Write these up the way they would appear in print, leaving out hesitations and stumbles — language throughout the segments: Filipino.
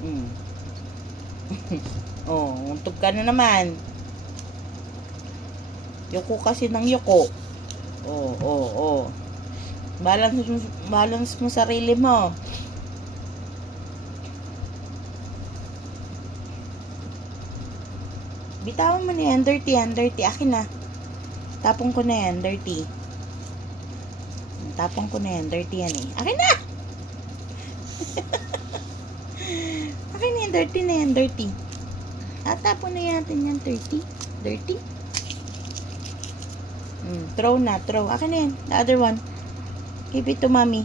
Mm. Oh, untog ka na naman. Yoko kasi ng yoko. Oh, oh, oh. Balance mo sarili mo. Bitawan mo na yan, dirty yan, dirty. Akin na. Tapong ko na yan, dirty. Tapong ko na yan, dirty yan eh. Akin na! Akin na yan, dirty na yan, dirty. Tatapon na natin yan, dirty. Dirty. Throw na, throw. Akin na yan, the other one. Give it to mommy.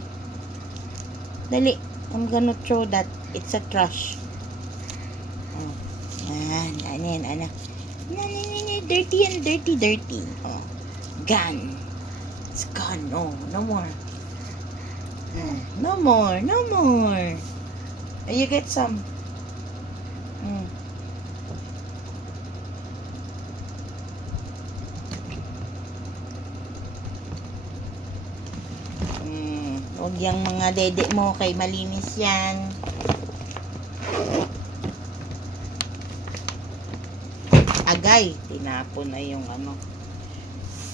Dali. I'm gonna throw that. It's a trash. Oh. Yan, anak. Dirty and dirty. Oh. Gone. It's gone. Oh, no more. No more. You get some. Huwag yung mga dede mo kay malinis yan. Agay, tinapon na yung ano.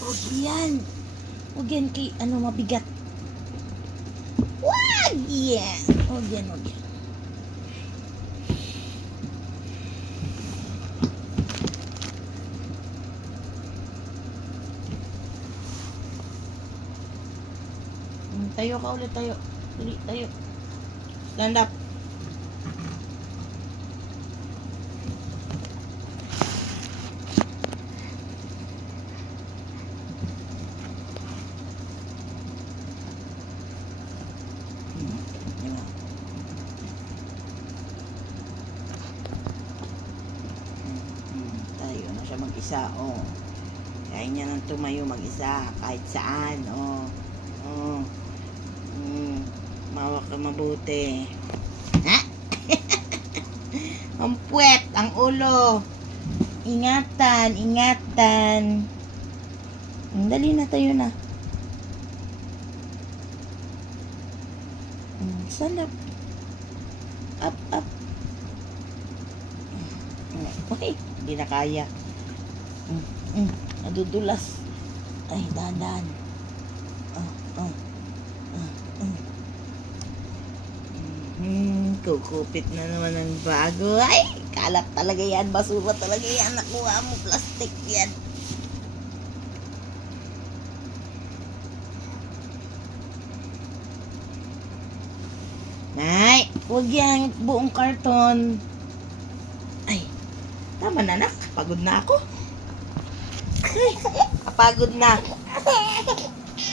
Huwag yan. Huwag yan kay mabigat. Huwag yan. Huwag yan. Tayo ka ulit, tayo. Dali, tayo. Stand up. Tayo na siya mag-isa, oh. Kaya niya nang tumayo mag-isa kahit saan, oh. Mawak ka mabuti. Ha? Ang puwet, ang ulo. Ingatan. Dali na, tayo na. Stand up. Up. Okay, hindi na kaya. Nadudulas. Ay, dahan. Kukupit na naman ng bago. Ay, kalat talaga yan. Basura talaga yan. Nakuha mo, plastic yan. Nay, huwag yan buong karton. Ay, tama na, nak. Pagod na ako. Ay, kapagod na.